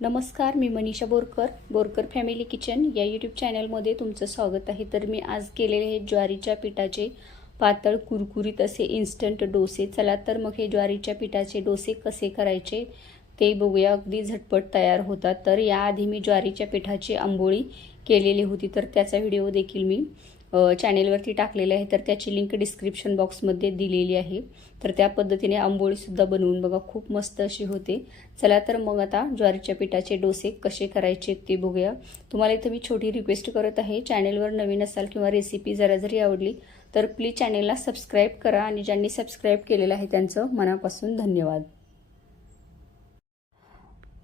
नमस्कार मी Manisha Borkar Borkar family kitchen या यूट्यूब चॅनलमध्ये तुमचं स्वागत आहे. तर मी आज केलेले हे ज्वारीच्या पिठाचे पातळ कुरकुरीत असे इन्स्टंट डोसे. चला तर मग हे ज्वारीच्या पिठाचे डोसे कसे करायचे ते बघूया. अगदी झटपट तयार होतात. तर याआधी मी ज्वारीच्या पिठाची आंबोळी केलेली होती. तर त्याचा व्हिडिओ देखील मी चॅनेलवरती टाकलेले आहे. तर त्याची लिंक डिस्क्रिप्शन बॉक्समध्ये दिलेली आहे. तर त्या पद्धतीने आंबोळीसुद्धा बनवून बघा खूप मस्त अशी होते. चला तर मग आता ज्वारीच्या पिठाचे डोसे कसे करायचे ते बघूया. तुम्हाला इथं मी छोटी रिक्वेस्ट करत आहे. चॅनेलवर नवीन असाल किंवा रेसिपी जरा जरी आवडली तर प्लीज चॅनेलला सबस्क्राईब करा. आणि ज्यांनी सबस्क्राईब केलेलं आहे त्यांचं मनापासून धन्यवाद.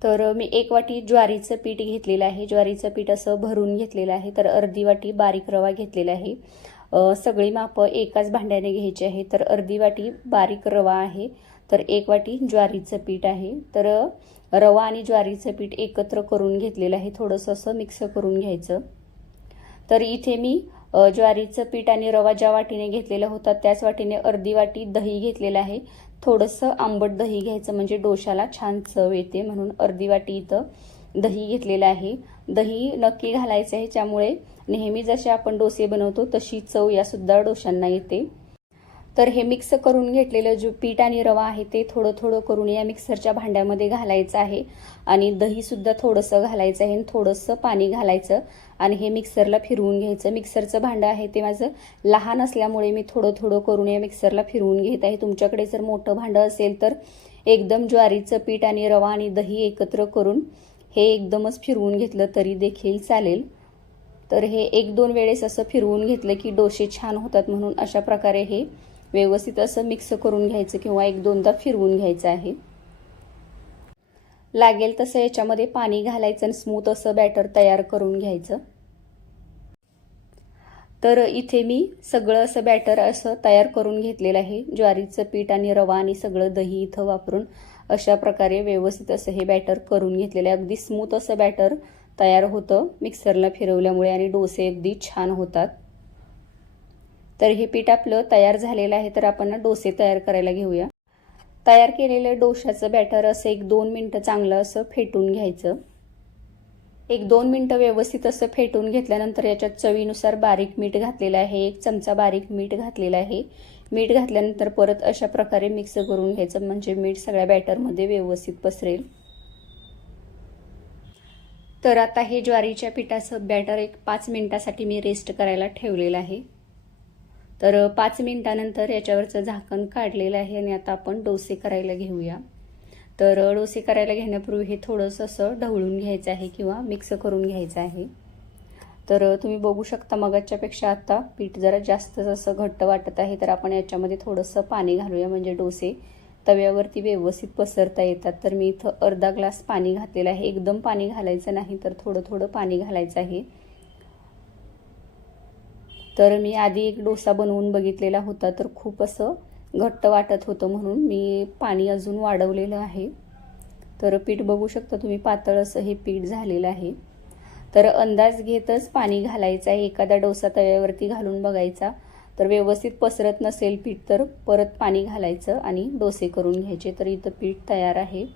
तर मी एक वाटी ज्वारीचं पीठ घेतलेलं आहे. ज्वारीचं पीठ असं भरून घेतलेलं आहे. तर अर्धी वाटी बारीक रवा घेतलेला आहे. सगळी मापं एकाच भांड्याने घ्यायची आहे तर अर्धी वाटी बारीक रवा आहे. तर एक वाटी ज्वारीचं पीठ आहे. तर रवा आणि ज्वारीचं पीठ एकत्र करून घेतलेलं आहे. थोडंसं असं मिक्स करून घ्यायचं. तर इथे मी ज्वारीचं पीठ आणि रवा ज्या वाटीने घेतलेला होता त्याच वाटीने अर्धी वाटी दही घेतलेलं आहे. थोडंसं आंबट दही घ्यायचं म्हणजे डोशाला छान चव येते म्हणून अर्धी वाटी इथं दही घेतलेलं आहे. दही नक्की घालायचं आहे त्यामुळे नेहमी जसे आपण डोसे बनवतो तशी चव यासुद्धा डोशांना येते. तर हे मिक्स करून घेतलेलं जे पीठ आणि रवा आहे ते थोडं थोडं करून या मिक्सरच्या भांड्यामध्ये घालायचं आहे. आणि दहीसुद्धा थोडंसं घालायचं आहे आणि थोडंसं पाणी घालायचं. आणि हे मिक्सरला फिरवून घ्यायचं. मिक्सरचं भांडं आहे ते माझं लहान असल्यामुळे मी थोडं थोडं करून या मिक्सरला फिरवून घेत आहे. तुमच्याकडे जर मोठं भांडं असेल तर एकदम ज्वारीचं पीठ आणि रवा आणि दही एकत्र करून हे एकदमच फिरवून घेतलं तरी देखील चालेल. तर हे एक दोन वेळेस असं फिरवून घेतलं की डोसे छान होतात म्हणून अशा प्रकारे हे व्यवस्थित असं मिक्स करून घ्यायचं किंवा एक दोनदा फिरवून घ्यायचं आहे. लागेल तसं याच्यामध्ये पाणी घालायचं आणि स्मूथ असं बॅटर तयार करून घ्यायचं. तर इथे मी सगळं असं बॅटर असं तयार करून घेतलेलं आहे. ज्वारीचं पीठ आणि रवा आणि सगळं दही इथं वापरून अशा प्रकारे व्यवस्थित असं हे बॅटर करून घेतलेलं आहे. अगदी स्मूथ असं बॅटर तयार होतं मिक्सरला फिरवल्यामुळे आणि डोसे अगदी छान होतात. तर हे पीठ आपलं तयार झालेलं आहे तर आपण डोसे तयार करायला घेऊया. तयार केलेलं डोशाचं बॅटर असं एक दोन मिनटं चांगलं असं फेटून घ्यायचं. एक दोन मिनटं व्यवस्थित असं फेटून घेतल्यानंतर याच्यात चवीनुसार बारीक मीठ घातलेलं आहे एक चमचा बारीक मीठ घातलेलं आहे. मीठ घातल्यानंतर परत अशा प्रकारे मिक्स करून घ्यायचं म्हणजे मीठ सगळ्या बॅटरमध्ये व्यवस्थित पसरेल. तर आता हे ज्वारीच्या पिठाचं बॅटर एक पाच मिनटासाठी मी रेस्ट करायला ठेवलेलं आहे. तर पाच मिनिटानंतर याच्यावरचं झाकण काढलेलं आहे आणि आता आपण डोसे करायला घेऊया. तर डोसे करायला घेण्यापूर्वी हे थोडंसं असं ढवळून घ्यायचं आहे किंवा मिक्स करून घ्यायचं आहे. तर तुम्ही बघू शकता मगाच्यापेक्षा आता पीठ जरा जास्त असं घट्ट वाटत आहे तर आपण याच्यामध्ये थोडंसं पाणी घालूया. म्हणजे डोसे तव्यावरती व्यवस्थित पसरता येतात. तर मी इथं अर्धा ग्लास पाणी घातलेलं आहे. एकदम पाणी घालायचं नाही तर थोडं थोडं पाणी घालायचं आहे. तर मी आधी एक डोसा बनवून बघितलेला होता तर खूप असं घट्ट वाटत होतं म्हणून मी पाणी अजून वाढवलेलं आहे. तर पीठ बघू शकता तुम्ही पातळ असं हे पीठ झालेलं आहे. तर अंदाज घेतच पाणी घालायचं आहे एखादा डोसा तव्यावरती घालून बघायचा. तर व्यवस्थित पसरत नसेल पीठ तर परत पाणी घालायचं आणि डोसे करून घ्यायचे. तर इथं पीठ तयार आहे.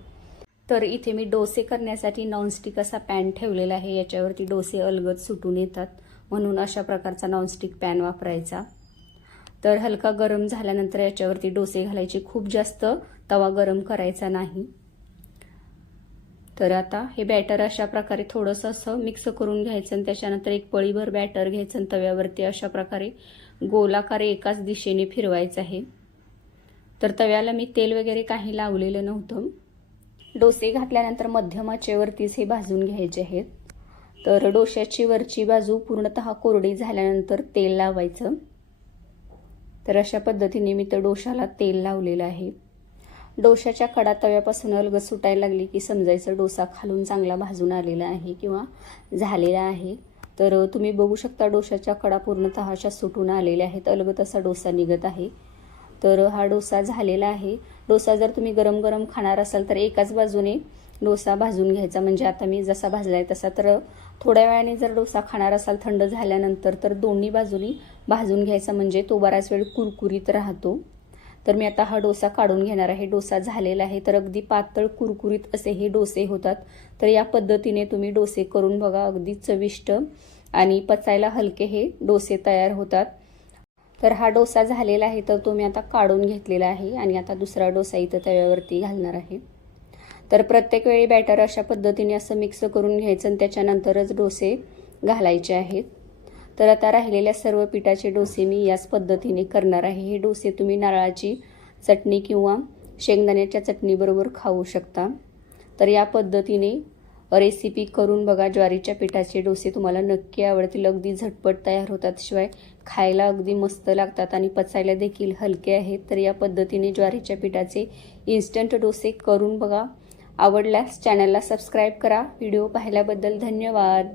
तर इथे मी डोसे करण्यासाठी नॉनस्टिक असा पॅन ठेवलेला आहे याच्यावरती डोसे अलगद सुटून येतात. म्हणून अशा प्रकारचा नॉनस्टिक पॅन वापरायचा. तर हलका गरम झाल्यानंतर याच्यावरती डोसे घालायचे. खूप जास्त तवा गरम करायचा नाही. तर आता हे बॅटर अशा प्रकारे थोडंसं असं मिक्स करून घ्यायचं आणि त्याच्यानंतर एक पळीभर बॅटर घ्यायचं आणि तव्यावरती अशा प्रकारे गोलाकार एकाच दिशेने फिरवायचं आहे. तर तव्याला मी तेल वगैरे काही लावलेलं नव्हतं. डोसे घातल्यानंतर मध्यम आचेवरतीच हे भाजून घ्यायचे आहेत. तर डोश्याची वरची बाजू पूर्णतः कोरडी झाल्यानंतर तेल लावायचं. तर अशा पद्धतीने मी तर डोशाला तेल लावलेलं आहे. डोशाच्या कडा तव्यापासून अलग सुटायला लागली की समजायचं डोसा खालून चांगला भाजून आलेला आहे किंवा झालेला आहे. तर तुम्ही बघू शकता डोशाच्या कडा पूर्णतः अशा सुटून आलेल्या आहेत. अलग तसा डोसा निघत आहे. तर हा डोसा झालेला आहे. डोसा जर तुम्ही गरम गरम खाणार असाल तर एकाच बाजूने डोसा भाजून घ्यायचा. म्हणजे आता मी जसा भाजला आहे तसा. तर थोड्या वेळाने जर डोसा खाणार असाल थंड झाल्यानंतर तर दोन्ही बाजूनी भाजून घ्यायचा. म्हणजे तो बराच वेळ कुरकुरीत राहतो. तर मी आता हा डोसा काढून घेणार आहे. डोसा झालेला आहे. तर अगदी पातळ कुरकुरीत असे हे डोसे होतात. तर या पद्धतीने तुम्ही डोसे करून बघा. अगदी चविष्ट आणि पचायला हलके हे डोसे तयार होतात. तर हा डोसा झालेला आहे. तर तो मी आता काढून घेतलेला आहे. आणि आता दुसरा डोसा इथं तव्यावरती घालणार आहे. तर प्रत्येक वेळी बॅटर अशा पद्धतीने असं मिक्स करून घ्यायचं आणि त्याच्यानंतरच डोसे घालायचे आहेत. तर आता राहिलेल्या सर्व पिठाचे डोसे मी याच पद्धतीने करणार आहे. हे डोसे तुम्ही नारळाची चटणी किंवा शेंगदाण्याच्या चटणीबरोबर खाऊ शकता. तर या पद्धतीने रेसिपी करून बघा ज्वारीच्या पिठाचे डोसे तुम्हाला नक्की आवडतील. अगदी झटपट तयार होतात. शिवाय खायला अगदी मस्त लागतात आणि पचायला देखील हलके आहेत. तर या पद्धतीने ज्वारीच्या पिठाचे इन्स्टंट डोसे करून बघा. आवडल्यास चॅनलला सबस्क्राईब करा. व्हिडिओ पाहिल्याबद्दल धन्यवाद.